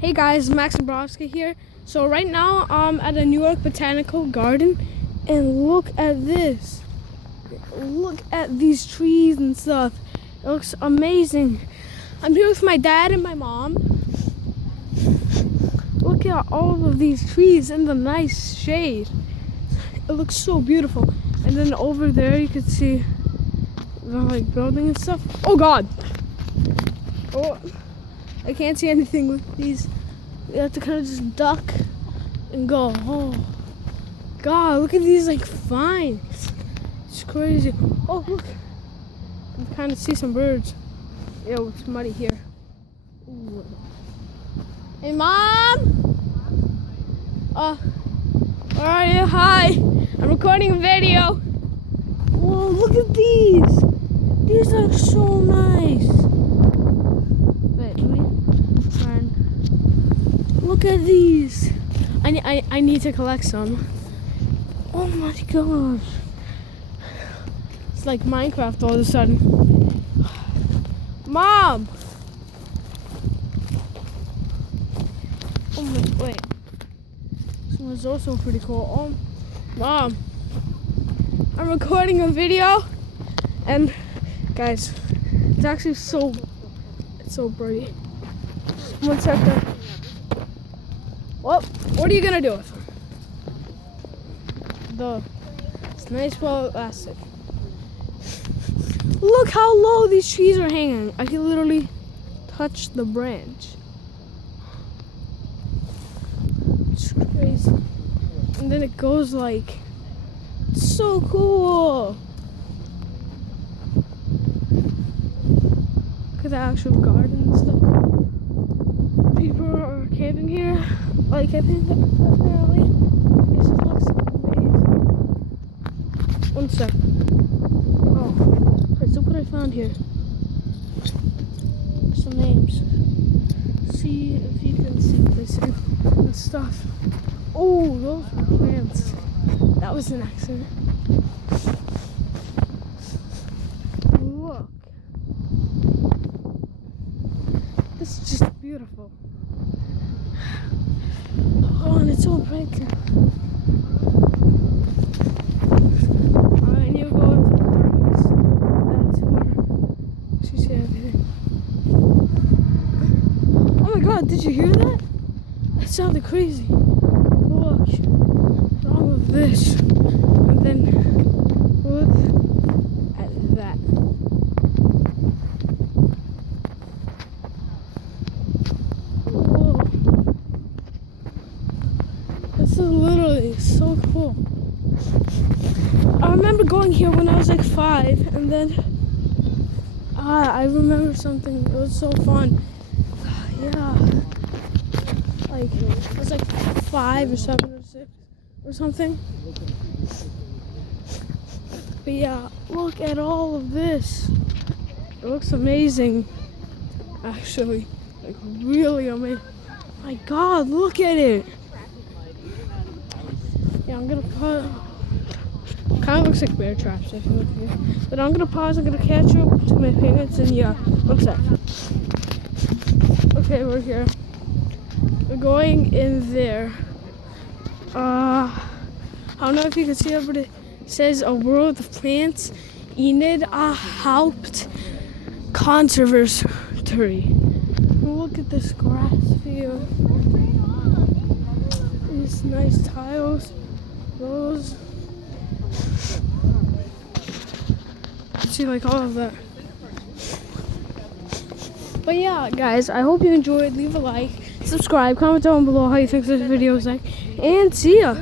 Hey guys, Max Zabrowski here. So right now I'm at the New York Botanical Garden, and look at this. Look at these trees and stuff. It looks amazing. I'm here with my dad and my mom. Look at all of these trees in the nice shade. It looks so beautiful. And then over there you can see the building and stuff. Oh God! Oh, I can't see anything with these. You have to kind of just duck and go. Oh God, look at these vines. It's crazy. Oh look, I can kind of see some birds. Yo, it's muddy here. Ooh. Hey Mom! Where are you? Hi! I'm recording a video. Whoa, look at these! These are so nice. Wait, let me turn. Look at these. I need to collect some. Oh my gosh. It's like Minecraft all of a sudden. Mom! Oh my, wait. This one's also pretty cool. Oh, Mom. I'm recording a video, and guys, it's actually it's so pretty. 1 second. Well, what are you gonna do with them? It's nice, well elastic. Look how low these trees are hanging. I can literally touch the branch. It's crazy. And then it goes it's so cool. Look at the actual garden and stuff. People are camping here. I think that apparently this looks amazing. 1 second. Oh, let's look what I found here. Some names. See if you can see this and stuff. Oh, those were plants. That was an accident. Look. This is just beautiful. Oh, and it's so bright. I need to go into the darkness. That's where she see everything. Oh my God, did you hear that? That sounded crazy. Look. All of this. And then look at that. Whoa. This is literally so cool. I remember going here when I was 5, and then I remember something. It was so fun. Yeah. I was 5 or 7 or 6 or something. But yeah, look at all of this. It looks amazing. Actually, really amazing. My God, look at it. Yeah, I'm gonna pause. Kind of looks like bear traps if you look here. But I'm gonna pause. I'm gonna catch up to my parents, and yeah, 1 sec. Okay, we're here. We're going in there. I don't know if you can see it, but it says A World of Plants, Enid Haupt Conservatory. Look at this grass field. These nice tiles. Those. See all of that. But yeah, guys, I hope you enjoyed. Leave a like, subscribe, comment down below how you think this video is and see ya.